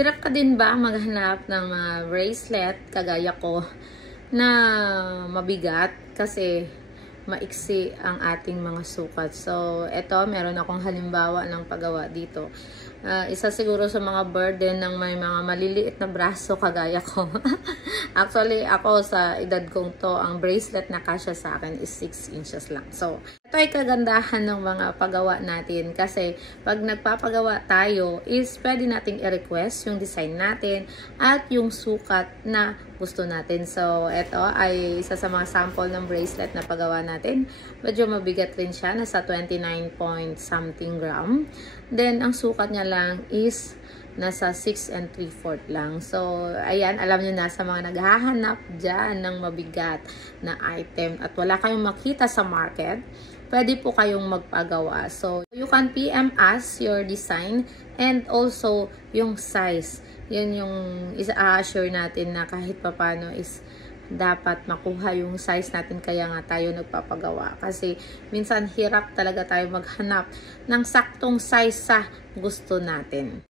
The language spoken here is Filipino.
Hirap ka din ba maghanap ng mga bracelet kagaya ko na mabigat kasi maiksi ang ating mga sukat? So, eto, meron akong halimbawa ng paggawa dito. Isa siguro sa mga burden ng may mga maliliit na braso kagaya ko. Actually, ako sa edad kong to, ang bracelet na kasya sa akin is 6 inches lang. So, ito ay kagandahan ng mga paggawa natin kasi pag nagpapagawa tayo is pwede nating i-request yung design natin at yung sukat na gusto natin. So, ito ay isa sa mga sample ng bracelet na paggawa natin. Medyo mabigat rin siya, nasa 29 point something gram. Then, ang sukat niya lang is nasa 6 3/4 lang. So, ayan, alam niyo na sa mga naghahanap dyan ng mabigat na item at wala kayong makita sa market, pwede po kayong magpagawa. So, you can PM us your design and also yung size. Yun yung i-assure natin na kahit papano is dapat makuha yung size natin, kaya nga tayo nagpapagawa. Kasi minsan hirap talaga tayo maghanap ng saktong size sa gusto natin.